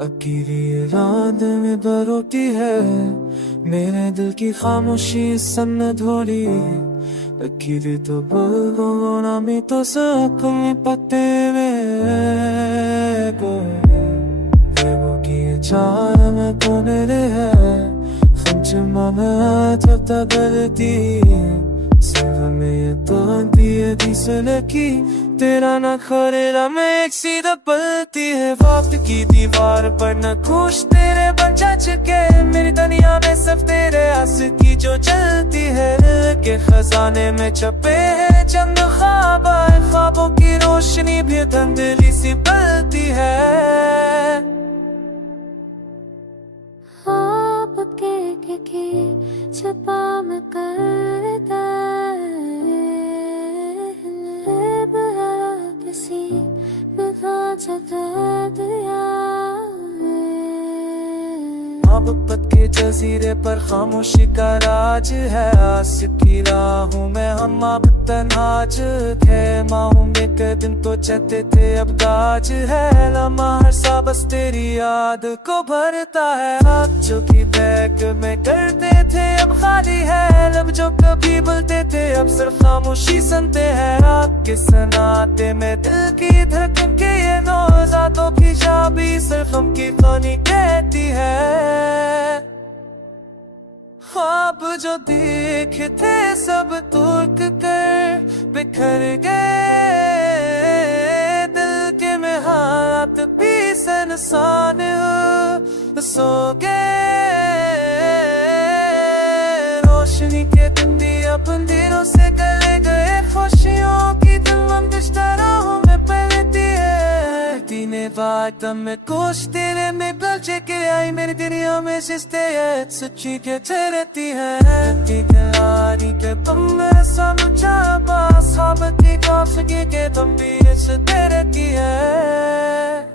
अकेली रात में बरोती है मेरे दिल की खामोशी सन्नद हो रही। अकेले तो बोलना में तो सकल पत्ते में को वो की चार में तो मेरे है खंचमा में जब तक गलती सिर्फ में ये तो दिए दिसने की तेरा न खरेला में एक सीधा पलती है। वक्त की दीवार पर न खुश तेरे बन जा चुके मेरी दुनिया में सब तेरे आस की जो चलती है। दिल के खजाने में छपे हैं चंद ख्वाब ख्वाबों की रोशनी भी धुंधली सी पलती है। के छुपा मैं करता किसी मोहब्बत के जजीरे पर खामोशी का राज है। आशिक की राहों में हम अब तन्हाज थे माहूं में के दिन तो चलते थे अब ताज है। लम्हा हर सा बस तेरी याद को भरता है। हाथ जो की बैग में करते थे अब खाली है। लब जो कभी बोलते थे अब सिर्फ खामोशी सुनते हैं। रात के सन्नाटे में दिल की धड़कन के ये नौज़ादों की चाबी सिर्फ हम की कहानी कहती है। ख्वाब जो देखे थे सब तोड़ कर बिखर गए दिल के में हाथ भी सनसान सो गए। रोशनी के दिन भी अब अंधेरों से गले गए खुशियों की दिलमंद राहों में पलती है। तीने बात में कुछ तेरे में बचे के आई मेरी दुनिया में सिस्ते है सच्ची के रहती है। दिलानी के तुम मेरे समझा बास साबती काफी के तुम भी रहती है।